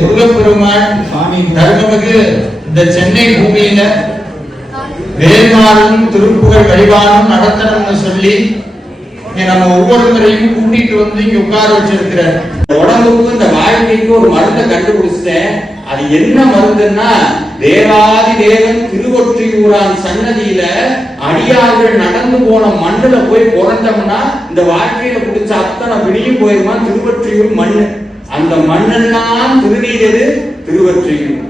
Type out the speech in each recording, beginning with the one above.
முருகப்பெருமான் தர்மமிகு இந்த சென்னை பூமியில வேல்மாறனும் திருப்புகழ் வழிபாடும் நடத்தணும்னு சொல்லி நம்ம ஒவ்வொருத்தரையும் கூட்டிட்டு வந்து இங்க உட்கார வச்சிருக்கிறார். உடம்புக்கு இந்த வாழ்க்கைக்கு ஒரு மருந்தை கண்டுபிடிச்சிட்டேன். அது என்ன மருந்துன்னா, தேவாதி தேவன் திருவொற்றியூரான் சன்னதியில அடியார்கள் நடந்து போன மண்ணுல போய் பிறந்தோம்னா இந்த வாழ்க்கையில குடிச்ச அத்தனை விடியும் போயிருமா திருவொற்றியூர் மண்ணு. அந்த மண்ணெல்லாம் திருநீரது திருவொற்றியூர்.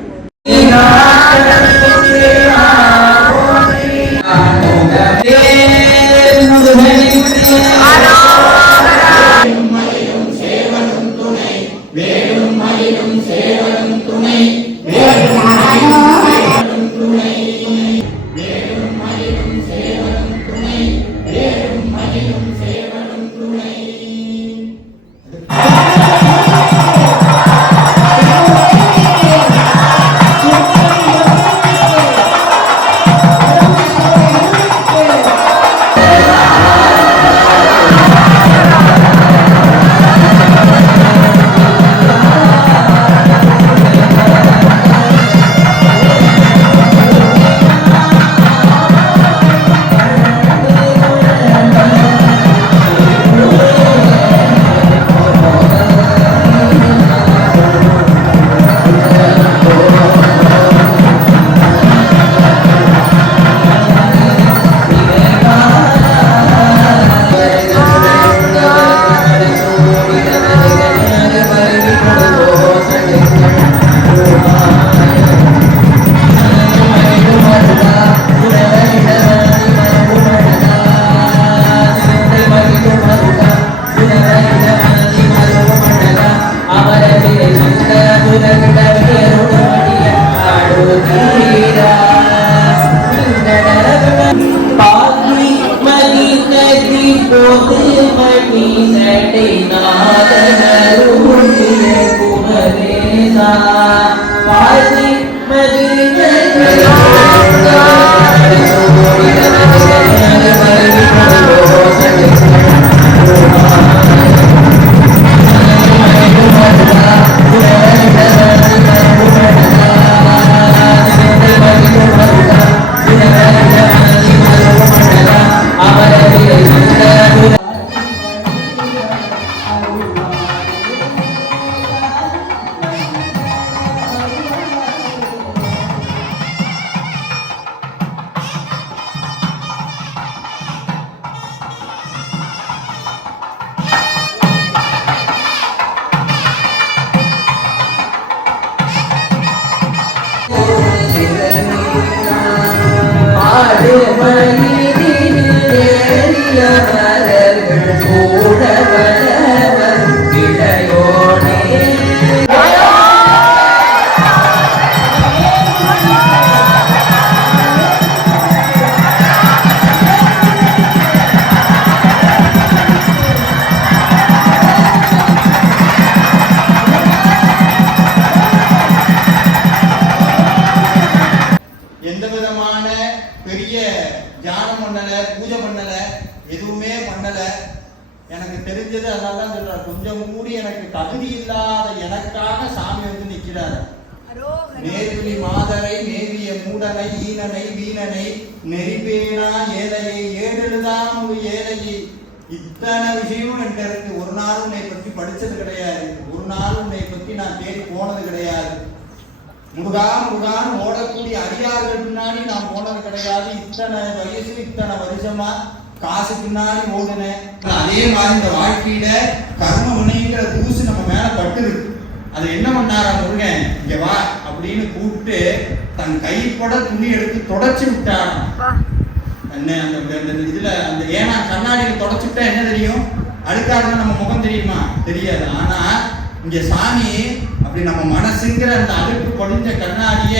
எனக்கு தெரிஞ்சது அதனாலதான் சொல்றாரு, கொஞ்சம் கூடி எனக்கு தகுதி இல்லாத எனக்காக சாமி வந்து நிக்கிறாரு. நேர்விழி மாதரை நேவிய மூடனை ஈனனை வீணனை நெறிபேனா ஏழையை ஏழெழுதான் ஒரு ஏழையை. இத்தனை விஷயமும் என்கிட்ட இருக்கு. ஒரு நாள் உன்னை பற்றி படிச்சது கிடையாது, ஒரு நாள் உன்னை பற்றி நான் தேடி போனது கிடையாது. முருகா முருகான்னு ஓடக்கூடிய அடியார்கள் பின்னாடி நான் போனது கிடையாது. இத்தனை வயசு இத்தனை வருஷமா காசு பின்னாடி ஓடுனேன். அதே மாதிரி இந்த வாழ்க்கையில கர்ம வினைங்கிற தூசு நம்ம மேல பட்டு இருக்கு. அது என்ன பண்ணாரா முருகன், இங்க வா அப்படின்னு கூப்பிட்டு தன் கைப்பட துணி எடுத்து தொடச்சு விட்டாராம். இதுல அந்த ஏன்னா கண்ணாடியில தொடச்சு விட்டா என்ன தெரியும், அழுக்காருன்னா நம்ம முகம் தெரியுமா, தெரியாது. ஆனா இங்க சாமி அப்படி நம்ம மனசுங்கிற அந்த அழுக்கு பொழிஞ்ச கண்ணாடிய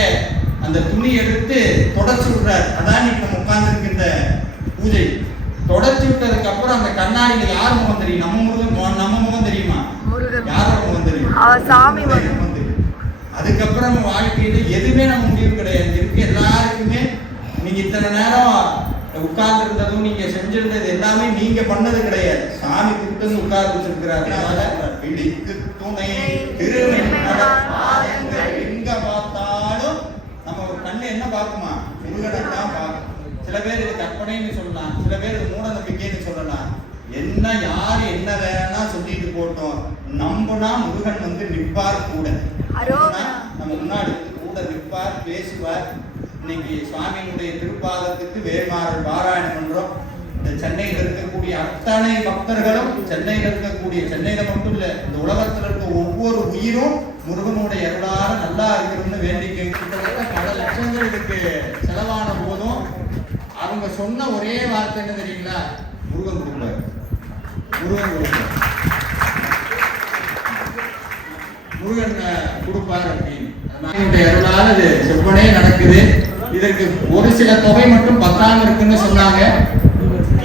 அந்த துணி எடுத்து தொடச்சு விடுறாரு. அதான் இப்ப நம்ம உட்கார்ந்து இருக்கின்ற பூஜை. தொடச்சு விட்டதுக்கு அப்புறம் அந்த கண்ணாடியில யார் முகம் தெரியும், நம்ம முகம் தெரியுமா, யாரோட முகம் தெரியும், சாமி முகம் தெரியும். அதுக்கப்புறம் நம்ம வாழ்க்கையில எதுவுமே நம்ம முடிவு கிடையாது. இருக்கு எல்லாருக்குமே நீங்க இத்தனை நேரம் உட்கார்ந்து இருந்ததும் நீங்க செஞ்சிருந்தது எல்லாமே நீங்க பண்ணது கிடையாது, சாமி கூப்பிட்டு உட்கார்ந்து வச்சிருக்கிறாரு. துணை முருகனைத்தான் பார்க்கணும். சில பேர் இது கற்பனைன்னு சொல்லலாம், சில பேர் இது மூட நம்பிக்கைன்னு சொல்லலாம். என்ன யார் என்ன வேணா சொல்லிட்டு போட்டோம், நம்பினா முருகன் வந்து நிற்பார் கூட. நம்ம முன்னாடி கூட நிற்பார், பேசுவார். இன்னைக்கு சுவாமியினுடைய திருப்பாதத்துக்கு வேல்மாறல் பாராயணம் பண்றோம். இந்த சென்னையில் இருக்கக்கூடிய அத்தனை பக்தர்களும், சென்னையில் இருக்கக்கூடிய, சென்னையில மட்டும் இல்ல, இந்த உலகத்தில் இருக்க ஒவ்வொரு உயிரும் முருகனுடைய அருளால நல்லா இருக்கணும்னு வேண்டிக்க. கிட்டத்தட்ட பல லட்சங்கள் இதுக்கு செலவான போதும் அவங்க சொன்ன ஒரே வார்த்தை என்ன தெரியுங்களா? முருகன் கொடுப்பார், முருகன் கொடுப்பார், முருகன் கொடுப்பார் அப்படின்னு. அருளால இது செவ்வனே நடக்குது. இதற்கு ஒரு சில தொகை மட்டும் பத்தாம இருக்குன்னு சொன்னாங்க.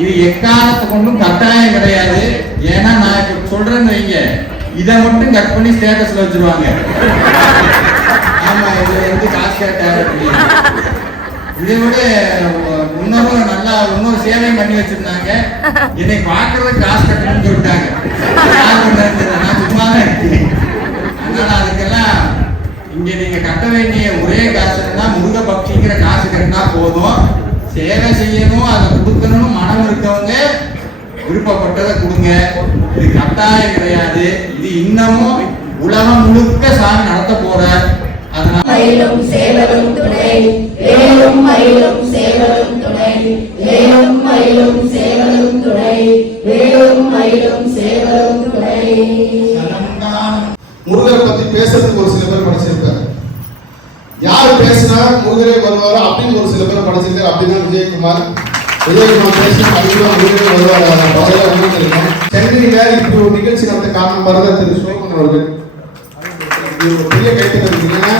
இது எக்காலத்தை கொண்டும் கட்டாயம் கிடையாது. ஏன்னா நான் இப்ப சொல்றேன்னு வைங்க, இதை மட்டும் கட் பண்ணி ஸ்டேட்டஸ்ல வச்சிருவாங்க. ஆமா, இது வந்து காசு கேட்டாரு. இதை விட இன்னொரு சேவை பண்ணி வச்சிருந்தாங்க. என்னை பாக்குறதுக்கு காசு கட்டணும்னு சொல்லிட்டாங்க. நான் சும்மா தான் இருக்கேன். அதனால அதுக்கெல்லாம் இங்க நீங்க கட்ட வேண்டிய ஒரே காசுன்னா முருக பக்திங்கிற காசு கட்டினா போதும். சேவை செய்யணும், அதை கொடுக்கணும்னு மனம் இருக்கவங்க விருப்பப்பட்டதை கொடுங்க. இது கட்டாயம் கிடையாது. இது இன்னமும் உலகம் முழுக்க சாமி நடத்த போறார். அதனால மயிலும் சேவலும் துணை, வேலும் மயிலும் சேவலும் துணை, வேலும் மயிலும் சேவலும் துணை, வேலும் மயிலும் சேவலும் துணை. முருகரை பத்தி பேசுறதுக்கு ஒரு சில பேர் படிச்சிருக்காரு. யாரு பேசினா முருகரே வருவாரோ அப்படின்னு ஒரு சில பேர் படிச்சிருக்காரு. அப்படின்னா விஜயகுமார் பேசி கண்டிப்பா முருகரே வருவார். சென்னையில இப்படி ஒரு நிகழ்ச்சி நடத்த காரணம் பாருங்க திரு சோமன் அவர்கள். பெரிய கைத்தறி. ஏன்னா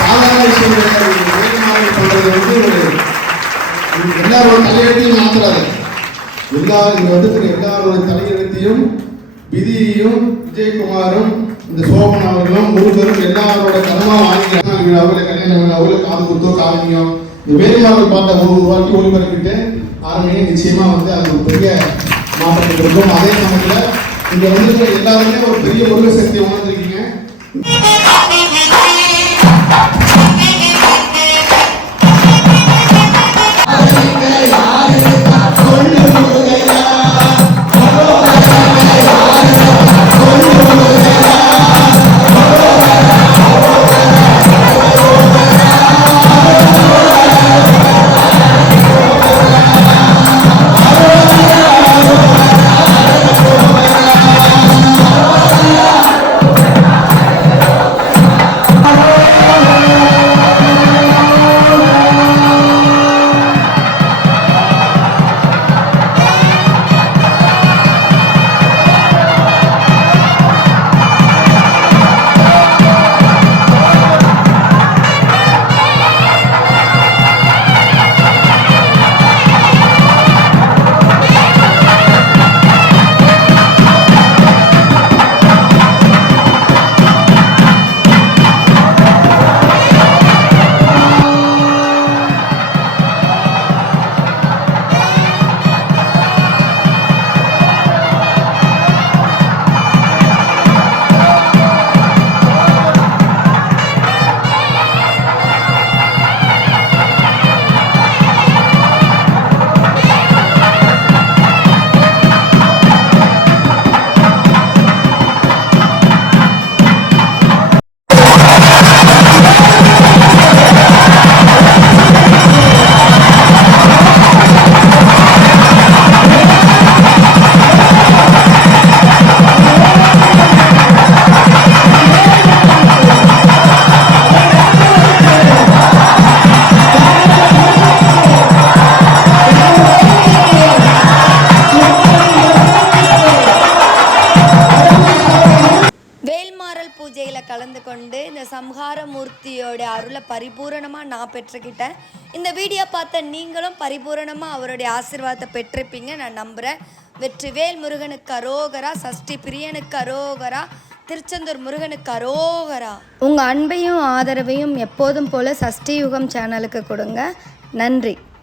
சாதாரண விஷயம் விஜயகுமார் சொல்றது வந்து எல்லாரோட தலையெழுத்தையும் மாத்துறாரு. இங்க வந்து எல்லாரோட தலையெழுத்தையும் விதியையும் விஜயகுமாரும் இந்த சோமன் அவர்களும் முருகரும் எல்லாரோட கனமா வாங்கிக்கிறாங்க. அவர்களை கல்யாணம் அவர்களை காது கொடுத்தோ காமியோ இந்த வேலையாளர் பாட்டை ஒரு வாட்டி ஒளிபரப்பிட்டு ஆரம்பிங்க. நிச்சயமா வந்து அது ஒரு பெரிய மாற்றத்துக்கு இருக்கும். அதே சமயத்துல இங்க வந்து எல்லாருமே ஒரு பெரிய முருக சக்தியை உணர்ந்திருக்கீங்க. கலந்து கொண்டு இந்த சம்ஹாரமூர்த்தியோட அருளை பரிபூரணமாக நான் பெற்றுக்கிட்டேன். இந்த வீடியோ பார்த்த நீங்களும் பரிபூரணமாக அவருடைய ஆசீர்வாதத்தை பெற்றிருப்பீங்க நான் நம்புகிறேன். வெற்றிவேல் முருகனுக்கு அரோகரா, சஷ்டி பிரியனுக்கு அரோகரா, திருச்செந்தூர் முருகனுக்கு அரோகரா. உங்கள் அன்பையும் ஆதரவையும் எப்போதும் போல் சஷ்டி யுகம் சேனலுக்கு கொடுங்க. நன்றி.